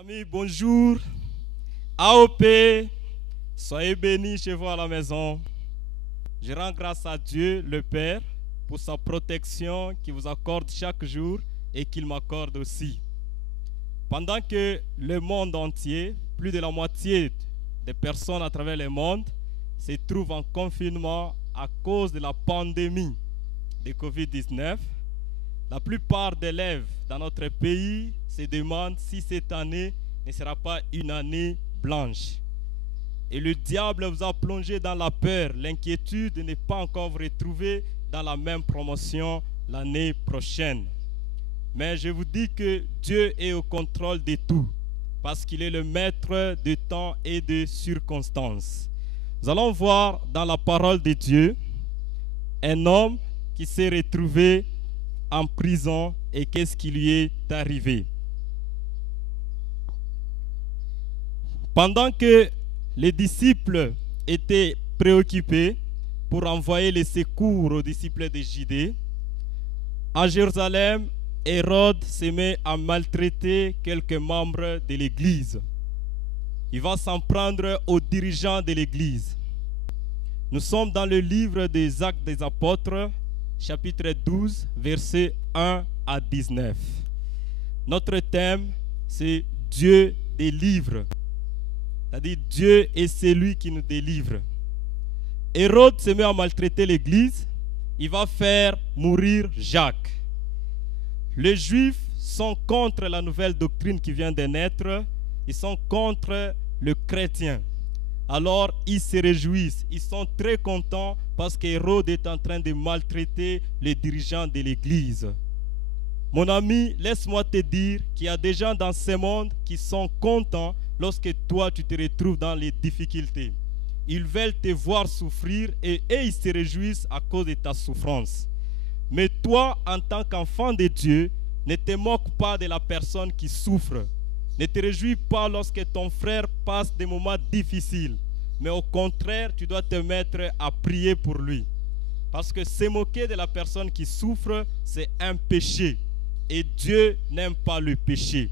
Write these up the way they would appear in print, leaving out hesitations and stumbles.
Amis, bonjour. AOP, soyez bénis chez vous à la maison. Je rends grâce à Dieu, le Père, pour sa protection qu'il vous accorde chaque jour et qu'il m'accorde aussi. Pendant que le monde entier, plus de la moitié des personnes à travers le monde, se trouvent en confinement à cause de la pandémie de Covid-19, la plupart d'élèves dans notre pays se demandent si cette année ne sera pas une année blanche. Et le diable vous a plongé dans la peur, l'inquiétude de ne pas encore vous retrouver dans la même promotion l'année prochaine. Mais je vous dis que Dieu est au contrôle de tout, parce qu'il est le maître de temps et de circonstances. Nous allons voir dans la parole de Dieu un homme qui s'est retrouvé en prison et qu'est-ce qui lui est arrivé. Pendant que les disciples étaient préoccupés pour envoyer les secours aux disciples de Judée, à Jérusalem, Hérode se met à maltraiter quelques membres de l'Église. Il va s'en prendre aux dirigeants de l'Église. Nous sommes dans le livre des Actes des Apôtres, chapitre 12, versets 1 à 19. Notre thème, c'est Dieu délivre. C'est-à-dire Dieu est celui qui nous délivre. Hérode se met à maltraiter l'Église. Il va faire mourir Jacques. Les Juifs sont contre la nouvelle doctrine qui vient de naître. Ils sont contre le chrétien. Alors, ils se réjouissent. Ils sont très contents parce qu'Hérode est en train de maltraiter les dirigeants de l'Église. Mon ami, laisse-moi te dire qu'il y a des gens dans ce monde qui sont contents lorsque toi, tu te retrouves dans les difficultés. Ils veulent te voir souffrir et ils se réjouissent à cause de ta souffrance. Mais toi, en tant qu'enfant de Dieu, ne te moque pas de la personne qui souffre. Ne te réjouis pas lorsque ton frère passe des moments difficiles. Mais au contraire, tu dois te mettre à prier pour lui. Parce que se moquer de la personne qui souffre, c'est un péché. Et Dieu n'aime pas le péché.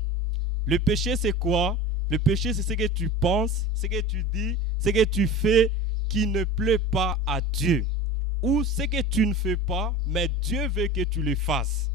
Le péché, c'est quoi? Le péché, c'est ce que tu penses, ce que tu dis, ce que tu fais qui ne plaît pas à Dieu. Ou ce que tu ne fais pas, mais Dieu veut que tu le fasses.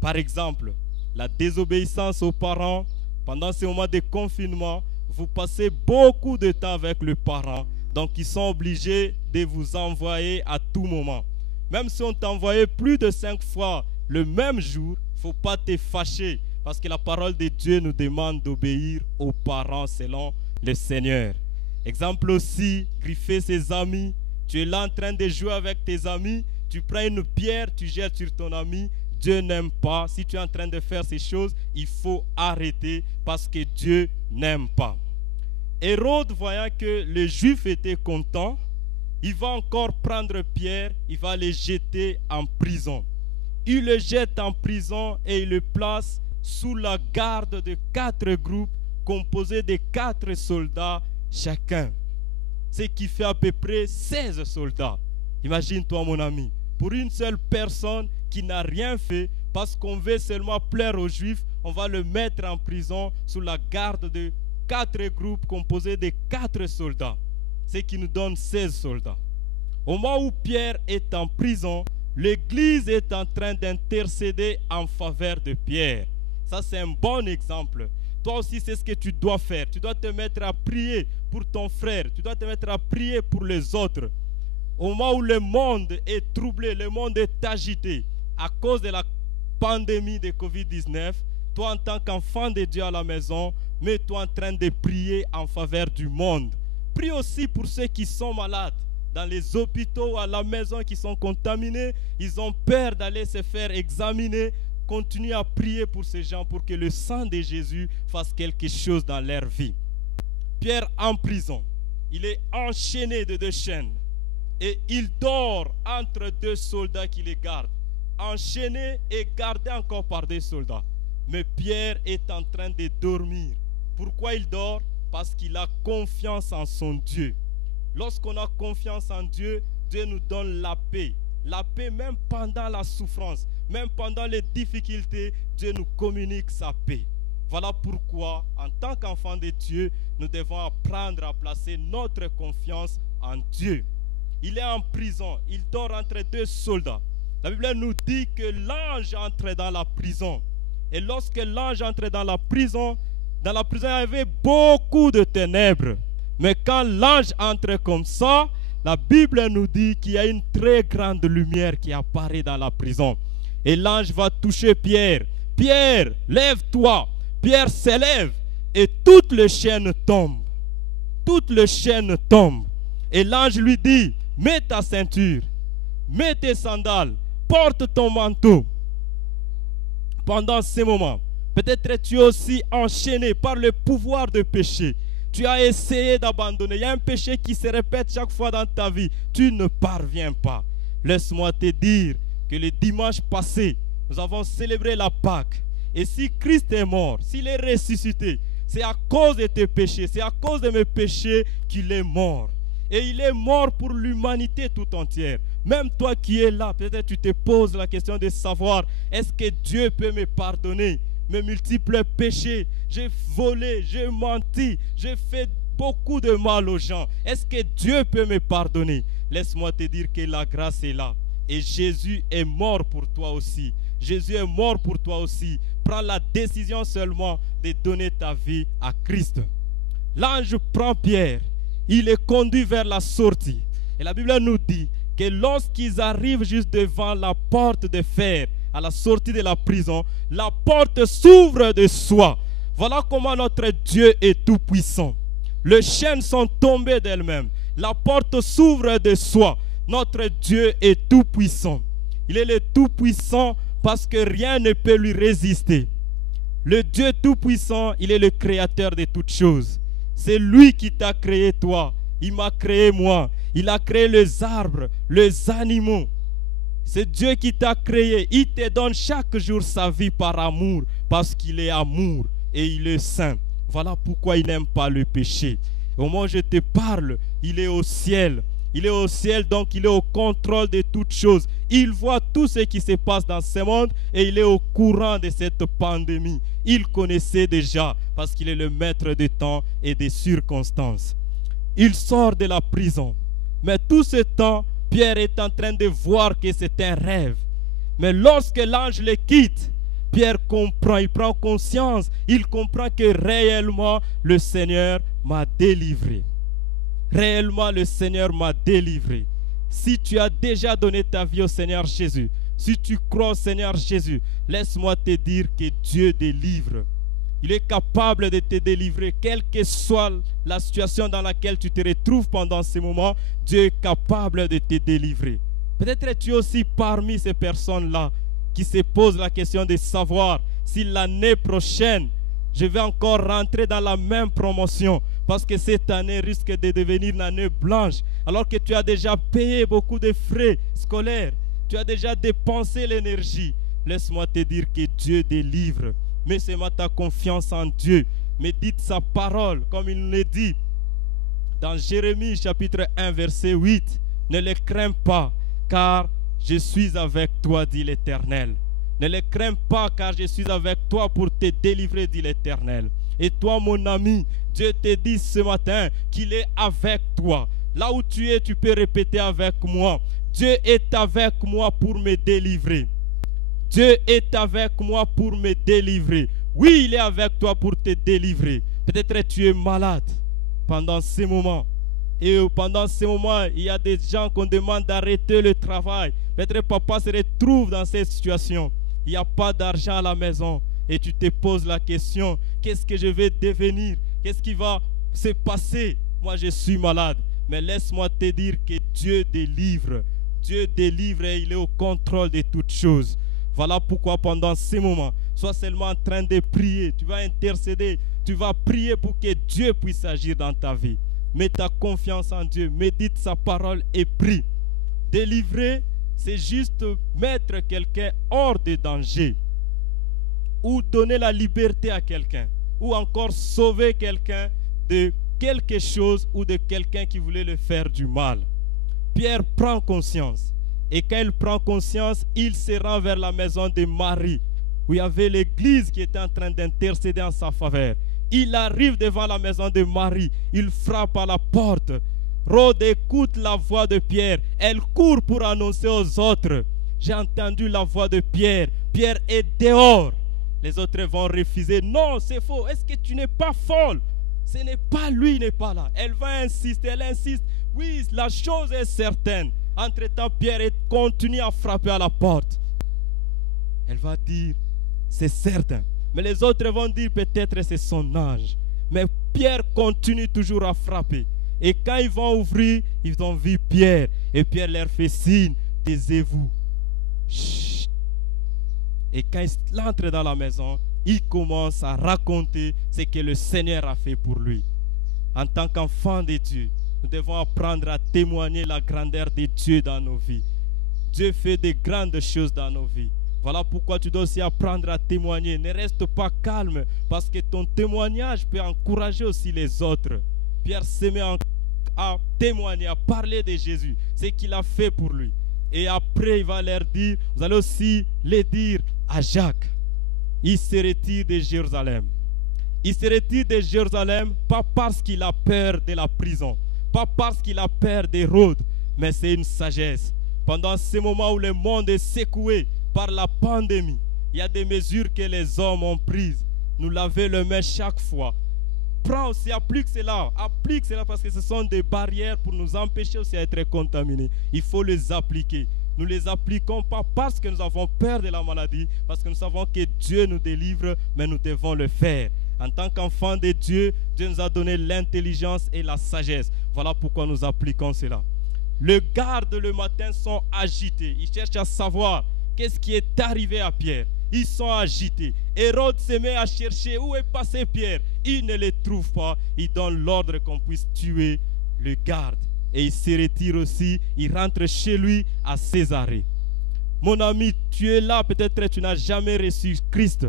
Par exemple, la désobéissance aux parents. Pendant ces moments de confinement, vous passez beaucoup de temps avec le parent. Donc, ils sont obligés de vous envoyer à tout moment. Même si on t'envoyait plus de 5 fois le même jour, il ne faut pas te fâcher. Parce que la parole de Dieu nous demande d'obéir aux parents selon le Seigneur. Exemple aussi, griffer ses amis. Tu es là en train de jouer avec tes amis. Tu prends une pierre, tu jettes sur ton ami. Dieu n'aime pas. Si tu es en train de faire ces choses, il faut arrêter parce que Dieu n'aime pas. Hérode, voyant que les Juifs étaient contents, il va encore prendre Pierre, il va le jeter en prison. Il le jette en prison et il le place sous la garde de 4 groupes composés de 4 soldats chacun. Ce qui fait à peu près 16 soldats. Imagine-toi mon ami, pour une seule personne qui n'a rien fait, parce qu'on veut seulement plaire aux Juifs, on va le mettre en prison sous la garde de 4 groupes composés de 4 soldats. Ce qui nous donne 16 soldats. Au moment où Pierre est en prison, l'Église est en train d'intercéder en faveur de Pierre. Ça, c'est un bon exemple. Toi aussi, c'est ce que tu dois faire. Tu dois te mettre à prier pour ton frère. Tu dois te mettre à prier pour les autres. Au moment où le monde est troublé, le monde est agité à cause de la pandémie de Covid-19, toi en tant qu'enfant de Dieu à la maison, mets-toi en train de prier en faveur du monde. Prie aussi pour ceux qui sont malades, dans les hôpitaux, à la maison, qui sont contaminés. Ils ont peur d'aller se faire examiner. Continue à prier pour ces gens pour que le sang de Jésus fasse quelque chose dans leur vie. Pierre en prison, il est enchaîné de 2 chaînes et il dort entre 2 soldats qui les gardent, enchaîné et gardé encore par 2 soldats. Mais Pierre est en train de dormir. Pourquoi il dort? Parce qu'il a confiance en son Dieu. Lorsqu'on a confiance en Dieu, Dieu nous donne la paix. La paix même pendant la souffrance, même pendant les difficultés, Dieu nous communique sa paix. Voilà pourquoi, en tant qu'enfants de Dieu, nous devons apprendre à placer notre confiance en Dieu. Il est en prison, il dort entre deux soldats. La Bible nous dit que l'ange entre dans la prison. Et lorsque l'ange entre dans la prison, il y avait beaucoup de ténèbres. Mais quand l'ange entre comme ça, la Bible nous dit qu'il y a une très grande lumière qui apparaît dans la prison. Et l'ange va toucher Pierre. Pierre, lève-toi. Pierre s'élève et toutes les chaînes tombent. Toutes les chaînes tombent. Et l'ange lui dit, mets ta ceinture, mets tes sandales, porte ton manteau. Pendant ce moment, peut-être tu es aussi enchaîné par le pouvoir de péché. Tu as essayé d'abandonner. Il y a un péché qui se répète chaque fois dans ta vie. Tu ne parviens pas. Laisse-moi te dire que le dimanche passé, nous avons célébré la Pâque. Et si Christ est mort, s'il est ressuscité, c'est à cause de tes péchés, c'est à cause de mes péchés qu'il est mort. Et il est mort pour l'humanité tout entière. Même toi qui es là, peut-être tu te poses la question de savoir, est-ce que Dieu peut me pardonner mes multiples péchés? J'ai volé, j'ai menti, j'ai fait beaucoup de mal aux gens. Est-ce que Dieu peut me pardonner? Laisse-moi te dire que la grâce est là. Et Jésus est mort pour toi aussi. Jésus est mort pour toi aussi. Prends la décision seulement de donner ta vie à Christ. L'ange prend Pierre. Il est conduit vers la sortie. Et la Bible nous dit que lorsqu'ils arrivent juste devant la porte de fer, à la sortie de la prison, la porte s'ouvre de soi. Voilà comment notre Dieu est tout puissant. Les chaînes sont tombées d'elles-mêmes. La porte s'ouvre de soi. Notre Dieu est tout puissant. Il est le tout puissant parce que rien ne peut lui résister. Le Dieu tout puissant, il est le créateur de toutes choses. C'est lui qui t'a créé toi. Il m'a créé moi. Il a créé les arbres, les animaux. C'est Dieu qui t'a créé. Il te donne chaque jour sa vie par amour. Parce qu'il est amour et il est saint. Voilà pourquoi il n'aime pas le péché. Au moment où je te parle, il est au ciel. Il est au ciel, donc il est au contrôle de toutes choses. Il voit tout ce qui se passe dans ce monde et il est au courant de cette pandémie. Il connaissait déjà parce qu'il est le maître des temps et des circonstances. Il sort de la prison. Mais tout ce temps, Pierre est en train de voir que c'est un rêve. Mais lorsque l'ange le quitte, Pierre comprend, il prend conscience, il comprend que réellement le Seigneur m'a délivré. Réellement le Seigneur m'a délivré. Si tu as déjà donné ta vie au Seigneur Jésus, si tu crois au Seigneur Jésus, laisse-moi te dire que Dieu délivre. Il est capable de te délivrer, quelle que soit la situation dans laquelle tu te retrouves pendant ce moment. Dieu est capable de te délivrer. Peut-être tu es aussi parmi ces personnes-là qui se posent la question de savoir si l'année prochaine, je vais encore rentrer dans la même promotion. Parce que cette année risque de devenir une année blanche. Alors que tu as déjà payé beaucoup de frais scolaires. Tu as déjà dépensé l'énergie. Laisse-moi te dire que Dieu délivre. Mets seulement ta confiance en Dieu. Médite sa parole, comme il nous le dit. Dans Jérémie chapitre 1 verset 8. Ne les crains pas, car je suis avec toi, dit l'Éternel. Ne les crains pas, car je suis avec toi pour te délivrer, dit l'Éternel. Et toi, mon ami, Dieu te dit ce matin qu'il est avec toi. Là où tu es, tu peux répéter avec moi. Dieu est avec moi pour me délivrer. Dieu est avec moi pour me délivrer. Oui, il est avec toi pour te délivrer. Peut-être tu es malade pendant ces moments. Et pendant ces moments, il y a des gens qu'on demande d'arrêter le travail. Peut-être papa se retrouve dans cette situation. Il n'y a pas d'argent à la maison. Et tu te poses la question, qu'est-ce que je vais devenir? Qu'est-ce qui va se passer? Moi, je suis malade. Mais laisse-moi te dire que Dieu délivre. Dieu délivre et il est au contrôle de toutes choses. Voilà pourquoi pendant ces moments, sois seulement en train de prier. Tu vas intercéder. Tu vas prier pour que Dieu puisse agir dans ta vie. Mets ta confiance en Dieu. Médite sa parole et prie. Délivrer, c'est juste mettre quelqu'un hors de danger. Ou donner la liberté à quelqu'un, ou encore sauver quelqu'un de quelque chose ou de quelqu'un qui voulait le faire du mal. Pierre prend conscience, et quand il prend conscience, il se rend vers la maison de Marie. où il y avait l'église qui était en train d'intercéder en sa faveur. Il arrive devant la maison de Marie, il frappe à la porte. Rhoda écoute la voix de Pierre, elle court pour annoncer aux autres. J'ai entendu la voix de Pierre, Pierre est dehors. Les autres vont refuser, non c'est faux, est-ce que tu n'es pas folle? Ce n'est pas lui, il n'est pas là. Elle va insister, elle insiste, oui la chose est certaine. Entre-temps Pierre continue à frapper à la porte. Elle va dire, c'est certain. Mais les autres vont dire peut-être c'est son âge. Mais Pierre continue toujours à frapper. Et quand ils vont ouvrir, ils ont vu Pierre. Et Pierre leur fait signe, taisez-vous. Chut. Et quand il entre dans la maison, il commence à raconter ce que le Seigneur a fait pour lui. En tant qu'enfant de Dieu, nous devons apprendre à témoigner la grandeur de Dieu dans nos vies. Dieu fait de grandes choses dans nos vies. Voilà pourquoi tu dois aussi apprendre à témoigner. Ne reste pas calme parce que ton témoignage peut encourager aussi les autres. Pierre se met à témoigner, à parler de Jésus, ce qu'il a fait pour lui. Et après, il va leur dire, vous allez aussi les dire à Jacques. Il se retire de Jérusalem. Il se retire de Jérusalem pas parce qu'il a peur de la prison, pas parce qu'il a peur d'Hérode, mais c'est une sagesse. Pendant ce moment où le monde est secoué par la pandémie, il y a des mesures que les hommes ont prises. Nous laver les mains chaque fois. Prends aussi, applique cela parce que ce sont des barrières pour nous empêcher aussi d'être contaminés. Il faut les appliquer. Nous ne les appliquons pas parce que nous avons peur de la maladie, parce que nous savons que Dieu nous délivre, mais nous devons le faire. En tant qu'enfants de Dieu, Dieu nous a donné l'intelligence et la sagesse. Voilà pourquoi nous appliquons cela. Les gardes le matin sont agités. Ils cherchent à savoir qu'est-ce qui est arrivé à Pierre. Ils sont agités. Hérode se met à chercher où est passé Pierre. Il ne le trouve pas. Il donne l'ordre qu'on puisse tuer le garde. Et il se retire aussi. Il rentre chez lui à Césarée. Mon ami, tu es là. Peut-être tu n'as jamais reçu Christ.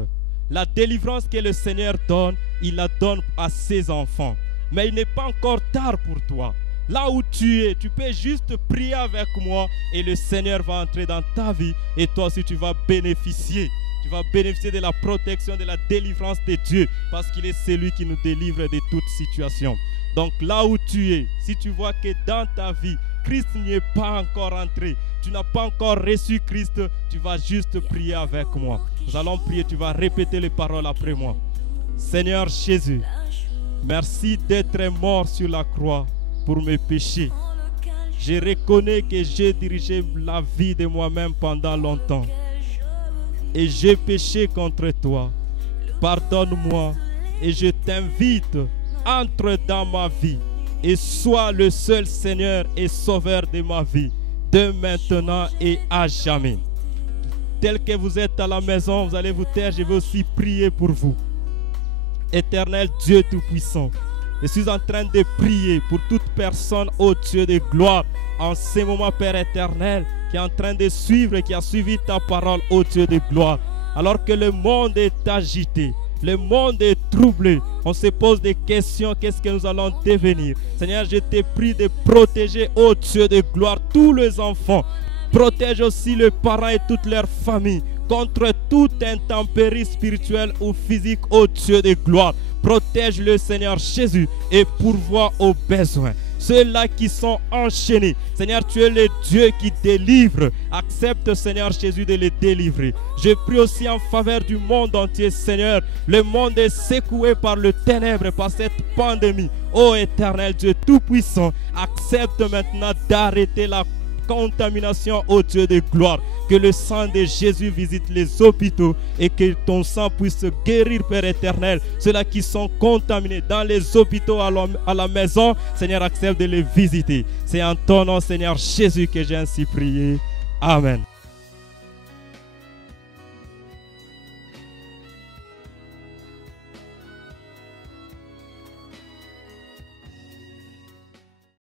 La délivrance que le Seigneur donne, il la donne à ses enfants. Mais il n'est pas encore tard pour toi. Là où tu es, tu peux juste prier avec moi et le Seigneur va entrer dans ta vie et toi aussi tu vas bénéficier. Tu vas bénéficier de la protection, de la délivrance de Dieu parce qu'il est celui qui nous délivre de toute situation. Donc là où tu es, si tu vois que dans ta vie, Christ n'y est pas encore entré, tu n'as pas encore reçu Christ, tu vas juste prier avec moi. Nous allons prier, tu vas répéter les paroles après moi. Seigneur Jésus, merci d'être mort sur la croix pour mes péchés. Je reconnais que j'ai dirigé la vie de moi-même pendant longtemps. Et j'ai péché contre toi. Pardonne-moi et je t'invite, entre dans ma vie et sois le seul Seigneur et Sauveur de ma vie, de maintenant et à jamais. Tel que vous êtes à la maison, vous allez vous taire, je vais aussi prier pour vous. Éternel Dieu Tout-Puissant, je suis en train de prier pour toute personne, ô Dieu de gloire, en ce moment, Père éternel, qui est en train de suivre et qui a suivi ta parole, ô Dieu de gloire. Alors que le monde est agité, le monde est troublé, on se pose des questions, qu'est-ce que nous allons devenir? Seigneur, je te prie de protéger, ô Dieu de gloire, tous les enfants. Protège aussi les parents et toute leur famille contre toute intempérie spirituelle ou physique, ô Dieu de gloire. Protège le Seigneur Jésus et pourvois aux besoins. Ceux-là qui sont enchaînés, Seigneur, tu es le Dieu qui délivre. Accepte, Seigneur Jésus, de les délivrer. Je prie aussi en faveur du monde entier, Seigneur. Le monde est secoué par le ténèbre, par cette pandémie. Ô éternel Dieu Tout-Puissant, accepte maintenant d'arrêter la contamination, ô Dieu de gloire. Que le sang de Jésus visite les hôpitaux et que ton sang puisse guérir, Père éternel, ceux-là qui sont contaminés dans les hôpitaux, à la maison. Seigneur, accepte de les visiter. C'est en ton nom, Seigneur Jésus, que j'ai ainsi prié. Amen.